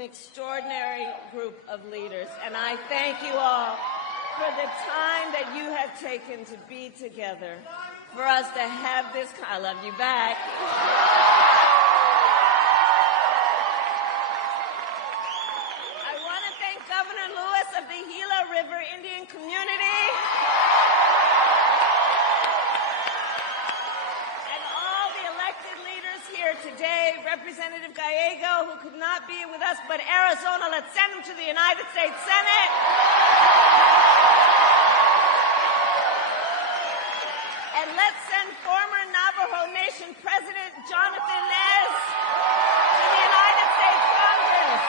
an extraordinary group of leaders, and I thank you all for the time that you have taken to be together, for us to have this. I love you back. I want to thank Governor Lewis of the Gila River Indian community and all the elected leaders here today, Representative Gallego, who could not be with us, but Arizona, let's send him to the United States Senate. And let's send former Navajo Nation President Jonathan Nez to the United States Congress.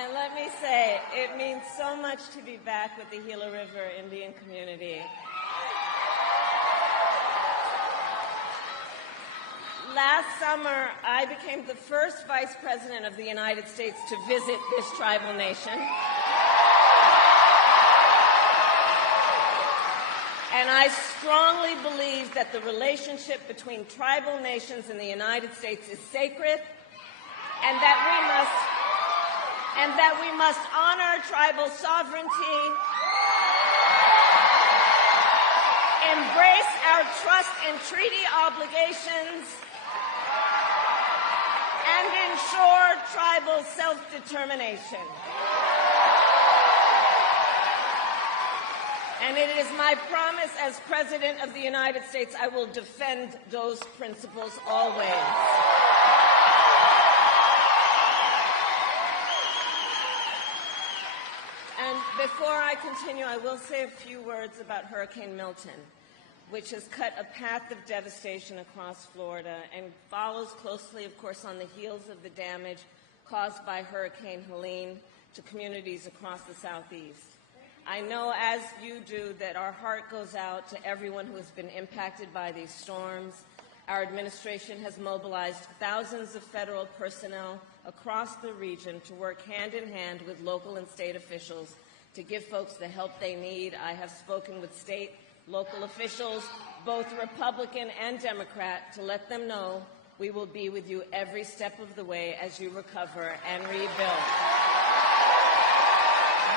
And let me say, it means so much to be back with the Gila River Indian community. Last summer, I became the first Vice President of the United States to visit this tribal nation. And I strongly believe that the relationship between tribal nations and the United States is sacred, and that we must honor tribal sovereignty, embrace our trust and treaty obligations, and ensure tribal self-determination. And it is my promise as President of the United States, I will defend those principles always. And before I continue, I will say a few words about Hurricane Milton, which has cut a path of devastation across Florida and follows closely, of course, on the heels of the damage caused by Hurricane Helene to communities across the Southeast. I know, as you do, that our heart goes out to everyone who has been impacted by these storms. Our administration has mobilized thousands of federal personnel across the region to work hand in hand with local and state officials to give folks the help they need. I have spoken with state, local officials, both Republican and Democrat, to let them know we will be with you every step of the way as you recover and rebuild.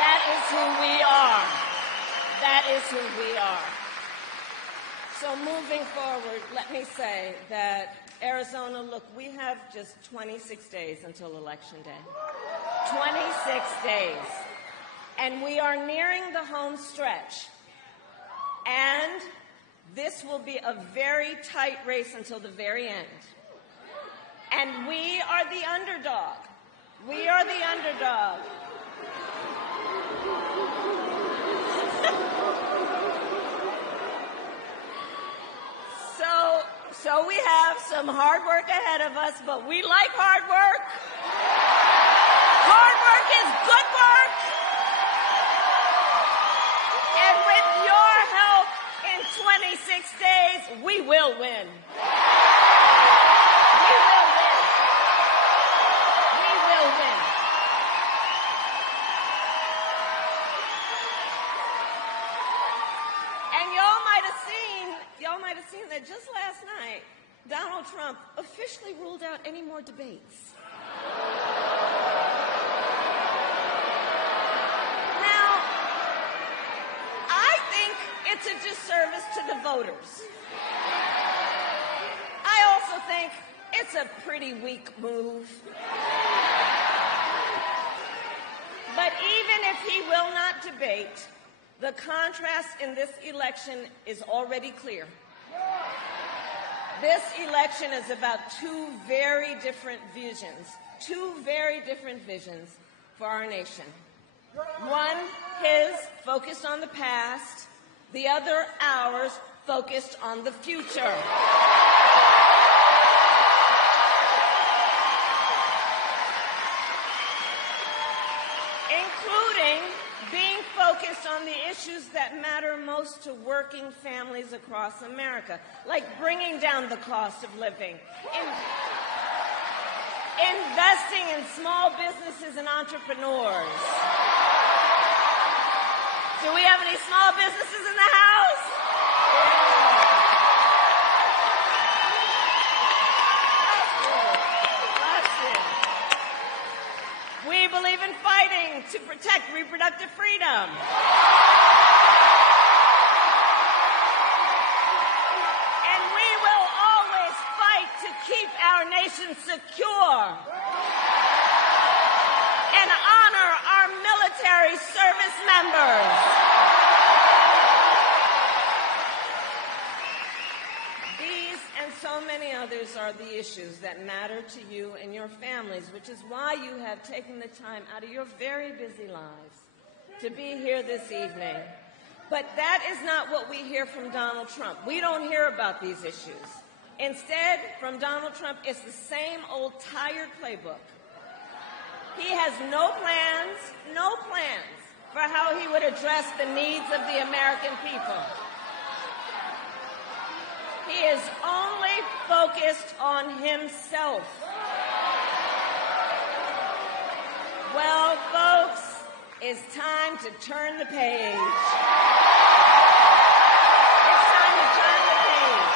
That is who we are. That is who we are. So moving forward, let me say that Arizona, look, we have just 26 days until Election Day. 26 days. And we are nearing the home stretch. And this will be a very tight race until the very end. And we are the underdog. We are the underdog. So we have some hard work ahead of us, but we like hard work. Hard work is good work. And with your help in 26 days, we will win. We will win. We will win. And y'all might have seen that just last night, Donald Trump officially ruled out any more debates. Now, I think it's a disservice to the voters. I also think it's a pretty weak move. But even if he will not debate, the contrast in this election is already clear. This election is about two very different visions for our nation. One, his, focused on the past. The other, ours, focused on the future. Including being focused on the issues that matter most to working families across America, like bringing down the cost of living, investing in small businesses and entrepreneurs. Do we have any small businesses in the house? secure and honor our military service members. These and so many others are the issues that matter to you and your families, which is why you have taken the time out of your very busy lives to be here this evening. But that is not what we hear from Donald Trump. We don't hear about these issues. Instead, from Donald Trump, it's the same old tired playbook. He has no plans for how he would address the needs of the American people. He is only focused on himself. Well, folks, it's time to turn the page. It's time to turn the page.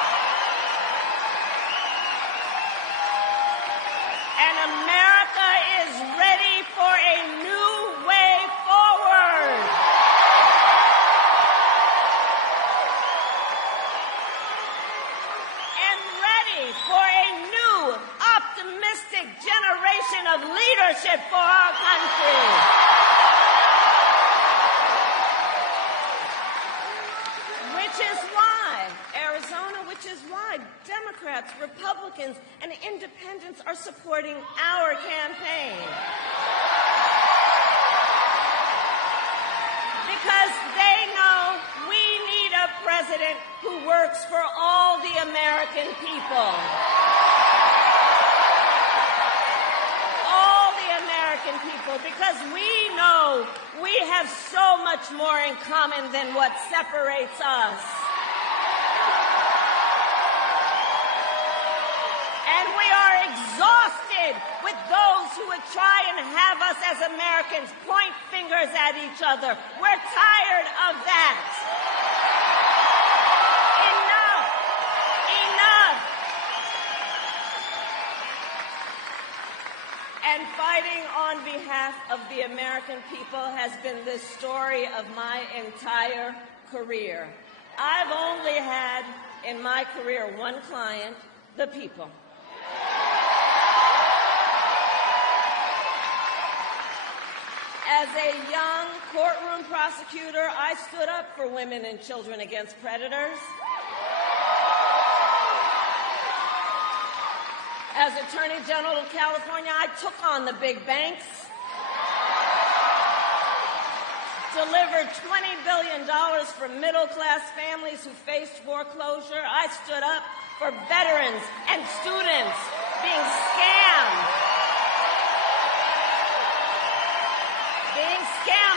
And America is ready for a new way forward. And ready for a new, optimistic generation of leadership for our country. Which is why Democrats, Republicans, and independents are supporting our campaign. Because they know we need a president who works for all the American people. All the American people, because we know we have so much more in common than what separates us. Exhausted with those who would try and have us as Americans point fingers at each other. We're tired of that. Enough. And fighting on behalf of the American people has been the story of my entire career. I've only had in my career one client, the people. As a young courtroom prosecutor, I stood up for women and children against predators. As Attorney General of California, I took on the big banks, delivered $20 billion for middle-class families who faced foreclosure. I stood up for veterans and students being scammed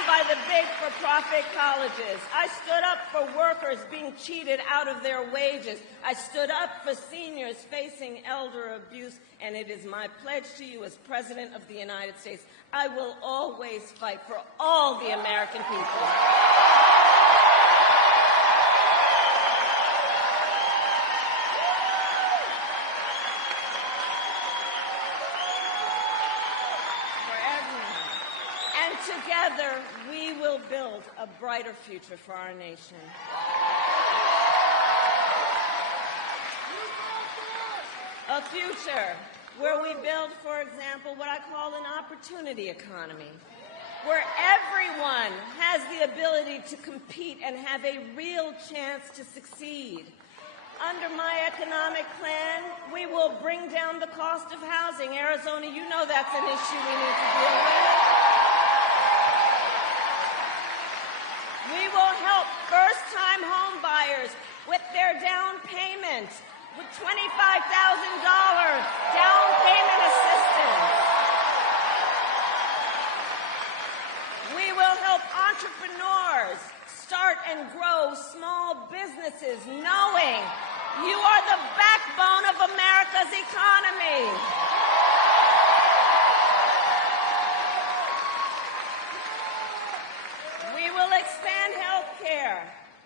by the big for-profit colleges. I stood up for workers being cheated out of their wages. I stood up for seniors facing elder abuse, and it is my pledge to you as President of the United States, I will always fight for all the American people. Together, we will build a brighter future for our nation. A future where we build, for example, what I call an opportunity economy, where everyone has the ability to compete and have a real chance to succeed. Under my economic plan, we will bring down the cost of housing. Arizona, you know that's an issue we need to deal with. We will help first-time home buyers with their down payment, with $25,000 down payment assistance. We will help entrepreneurs start and grow small businesses, knowing you are the backbone of America's economy. Expand health care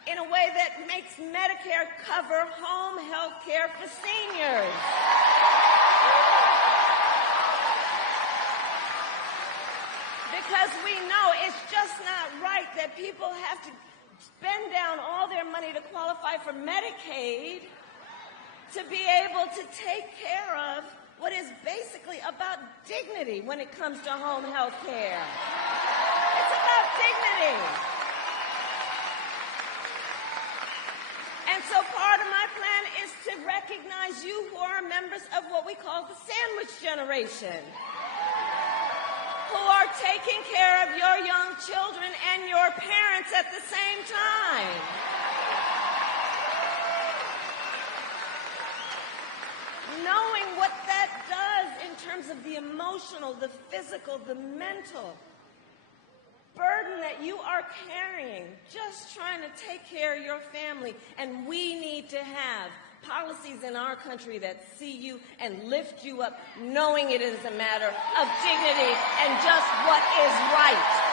in a way that makes Medicare cover home health care for seniors. Because we know it's just not right that people have to spend down all their money to qualify for Medicaid to be able to take care of what is basically about dignity when it comes to home health care. It's about dignity. And so part of my plan is to recognize you who are members of what we call the sandwich generation, who are taking care of your young children and your parents at the same time. Knowing what that does in terms of the emotional, the physical, the mental burden that you are carrying, just trying to take care of your family. And we need to have policies in our country that see you and lift you up, knowing it is a matter of dignity and just what is right.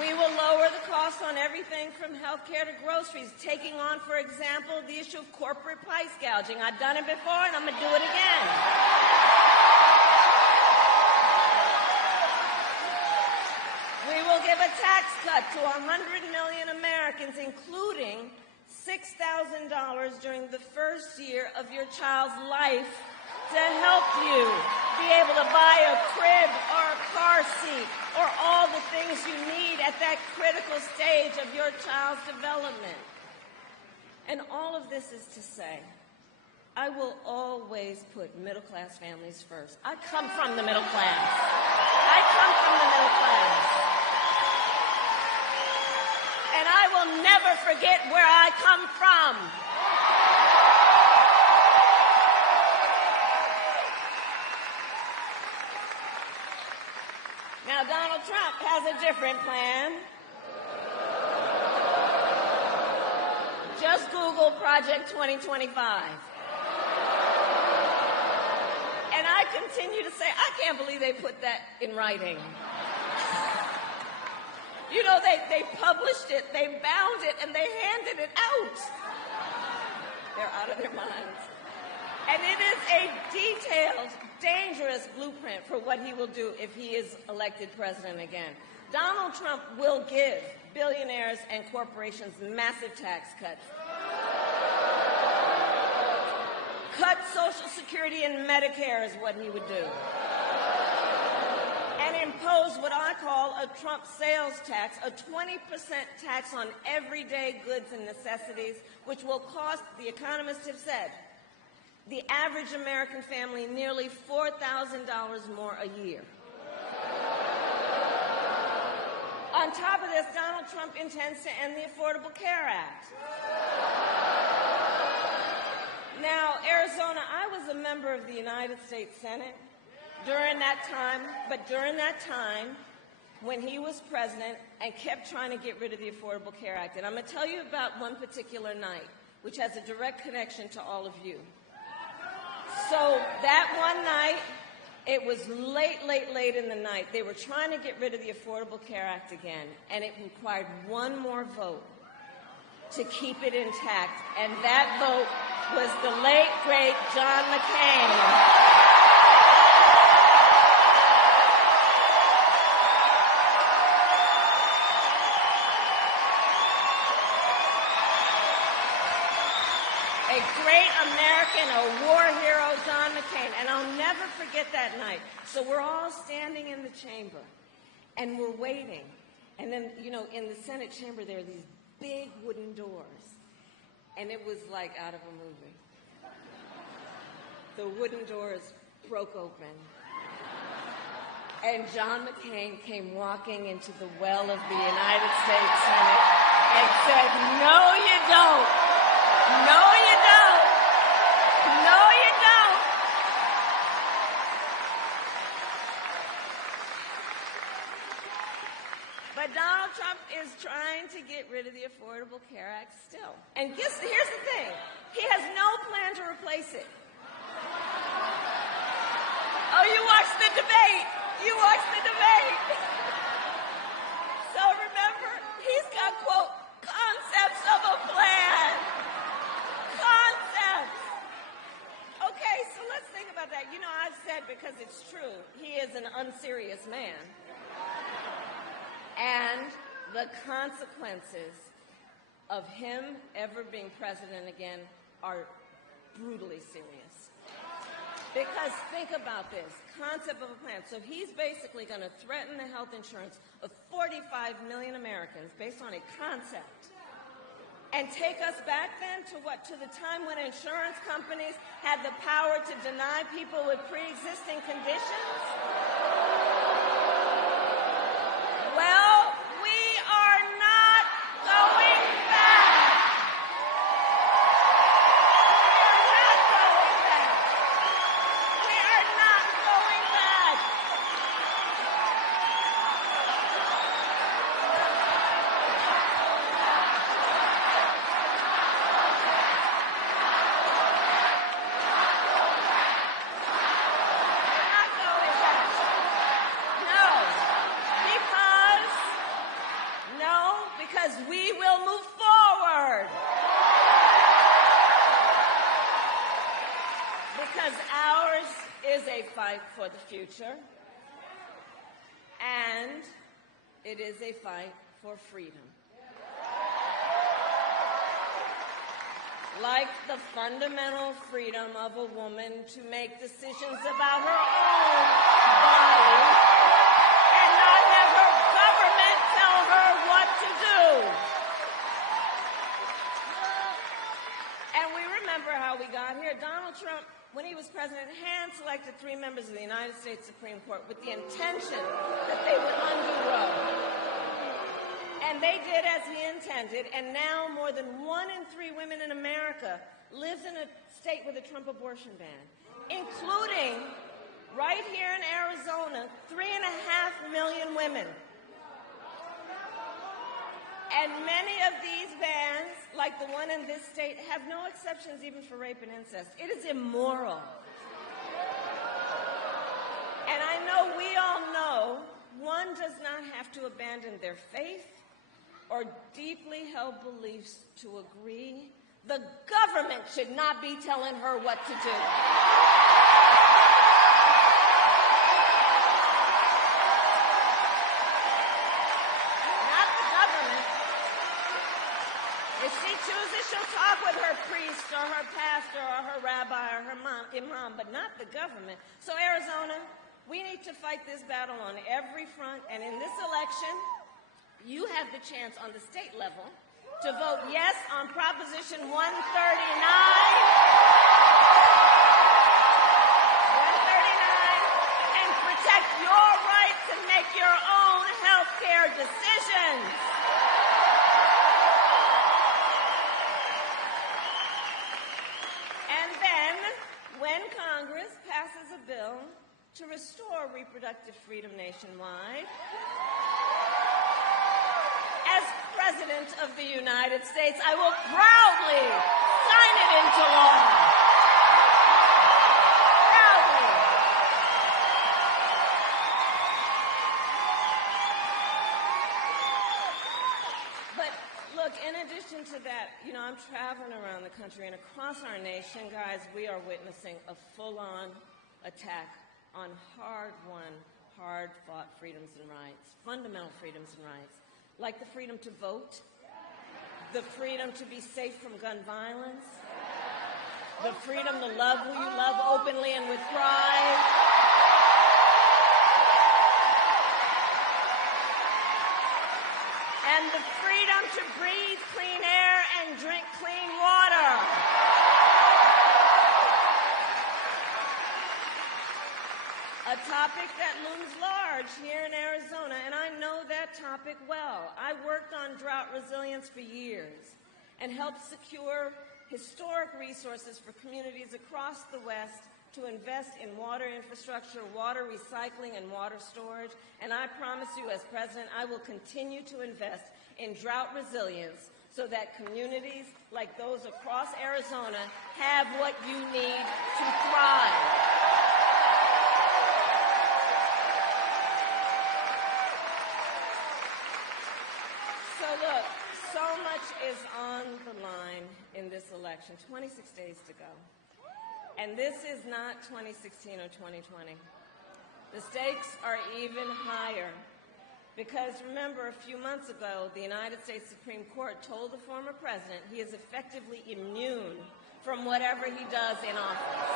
We will lower the cost on everything from health care to groceries, taking on, for example, the issue of corporate price gouging. I've done it before, and I'm going to do it again. We will give a tax cut to 100 million Americans, including $6,000 during the first year of your child's life to help you be able to buy a crib or a car seat or all the things you need at that critical stage of your child's development. And all of this is to say, I will always put middle-class families first. I come from the middle class. I come from the middle class. And I will never forget where I come from. Now, Donald Trump has a different plan. Just Google Project 2025. And I continue to say, I can't believe they put that in writing. You know, they published it, they bound it, and they handed it out. They're out of their minds. And it is a detailed, dangerous blueprint for what he will do if he is elected president again. Donald Trump will give billionaires and corporations massive tax cuts. Cut Social Security and Medicare is what he would do. And impose what I call a Trump sales tax, a 20% tax on everyday goods and necessities, which will cost, the economists have said, the average American family nearly $4,000 more a year. On top of this, Donald Trump intends to end the Affordable Care Act. Now, Arizona, I was a member of the United States Senate during that time, when he was president and kept trying to get rid of the Affordable Care Act. And I'm going to tell you about one particular night, which has a direct connection to all of you. So that one night, it was late in the night. They were trying to get rid of the Affordable Care Act again, and it required one more vote to keep it intact. And that vote was the late, great John McCain. A great American, a war hero, John McCain. And I'll never forget that night. So we're all standing in the chamber, and we're waiting. And then, you know, in the Senate chamber, there are these big wooden doors. And it was like out of a movie. The wooden doors broke open. And John McCain came walking into the well of the United States Senate and said, "No, you don't. No, you don't. No, you don't." But Donald Trump is trying to get rid of the Affordable Care Act still. And here's the thing. He has no plan to replace it. Oh, you watched the debate. You watched the debate. So remember, he's got, quote, concepts of a plan. Concepts. Okay, so let's think about that. You know, I've said, because it's true, he is an unserious man. And the consequences of him ever being president again are brutally serious. Because think about this concept of a plan. So he's basically going to threaten the health insurance of 45 million Americans based on a concept. And take us back then to what? To the time when insurance companies had the power to deny people with pre-existing conditions? Well, we are not going back. We are not going back. We are not going back. Because we will move forward. Because ours is a fight for the future, and it is a fight for freedom. Like the fundamental freedom of a woman to make decisions about her own body and not have her government tell her what to do. And we remember how we got here. Donald Trump, when he was president, hand-selected 3 members of the United States Supreme Court with the intention that they would undo Roe. And they did as he intended, and now more than 1 in 3 women in America lives in a state with a Trump abortion ban, including, right here in Arizona, 3.5 million women. And many of these bans, like the one in this state, have no exceptions even for rape and incest. It is immoral. And I know we all know one does not have to abandon their faith or deeply held beliefs to agree. The government should not be telling her what to do. Not the government. If she chooses, she'll talk with her priest or her pastor or her rabbi or her imam, but not the government. So Arizona, we need to fight this battle on every front, and in this election, you have the chance on the state level to vote yes on Proposition 139 and protect your right to make your own health care decisions. And then, when Congress passes a bill to restore reproductive freedom nationwide, as President of the United States, I will proudly sign it into law. Proudly. But look, in addition to that, I'm traveling around the country, and across our nation, guys, we are witnessing a full-on attack on hard-won, hard-fought freedoms and rights, fundamental freedoms and rights. Like the freedom to vote, the freedom to be safe from gun violence, the freedom to love who you love openly and with pride, and the freedom to breathe clean air and drink clean water. A topic that looms large here in Arizona, and I know that topic well. I worked on drought resilience for years and helped secure historic resources for communities across the West to invest in water infrastructure, water recycling, and water storage. And I promise you, as president, I will continue to invest in drought resilience so that communities like those across Arizona have what you need to thrive. Look, so much is on the line in this election. 26 days to go. And this is not 2016 or 2020. The stakes are even higher Because remember, a few months ago, the United States Supreme Court told the former president he is effectively immune from whatever he does in office.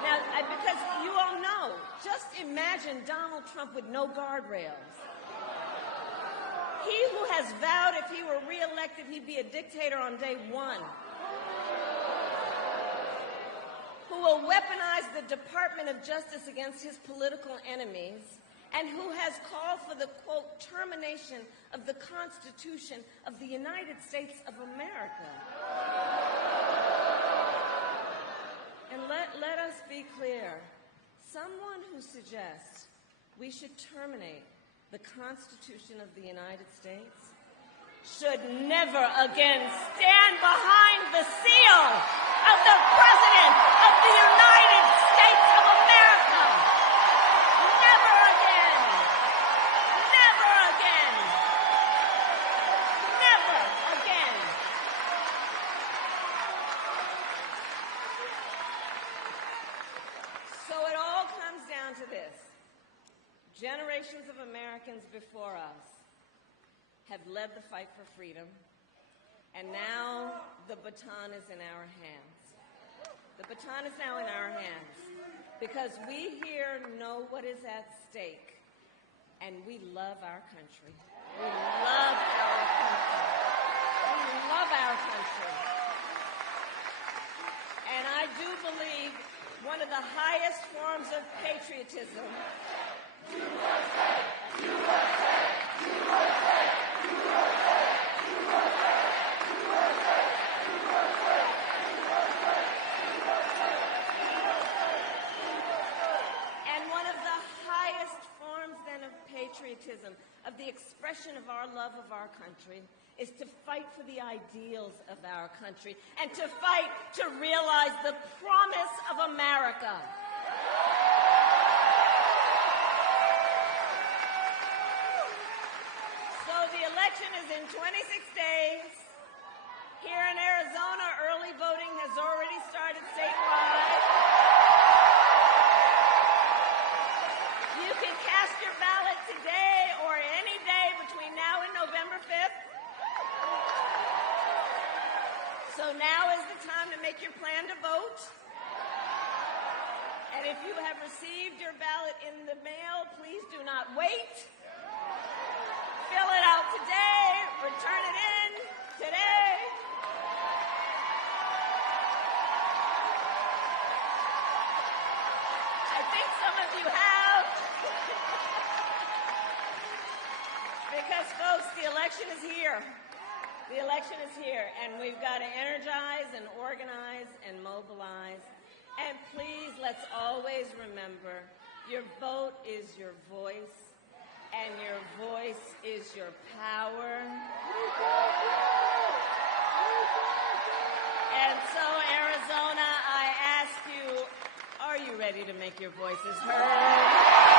Now, because you all know, just imagine Donald Trump with no guardrails. He who has vowed if he were reelected, he'd be a dictator on day one. Who will weaponize the Department of Justice against his political enemies, and who has called for the, quote, termination of the Constitution of the United States of America. And let us be clear. Someone who suggests we should terminate the Constitution of the United States should never again stand behind the seal of the President of the United States of America. Never again. Never again. Never again. So it all comes down to this. Generations of Americans before us have led the fight for freedom, and now the baton is in our hands. The baton is now in our hands because we here know what is at stake, and we love our country. We love our country. We love our country. And I do believe one of the highest forms of patriotism patriotism, of the expression of our love of our country, is to fight for the ideals of our country and to fight to realize the promise of America. So the election is in 26 days. Here in Arizona, early voting has already started statewide. You can cast your ballot today or any day between now and November 5th. So now is the time to make your plan to vote. And if you have received your ballot in the mail, please do not wait. Fill it out today. Return it in today. I think some of you have. Because, folks, the election is here. The election is here, and we've got to energize and organize and mobilize. And please, let's always remember, your vote is your voice, and your voice is your power. And so, Arizona, I ask you, are you ready to make your voices heard?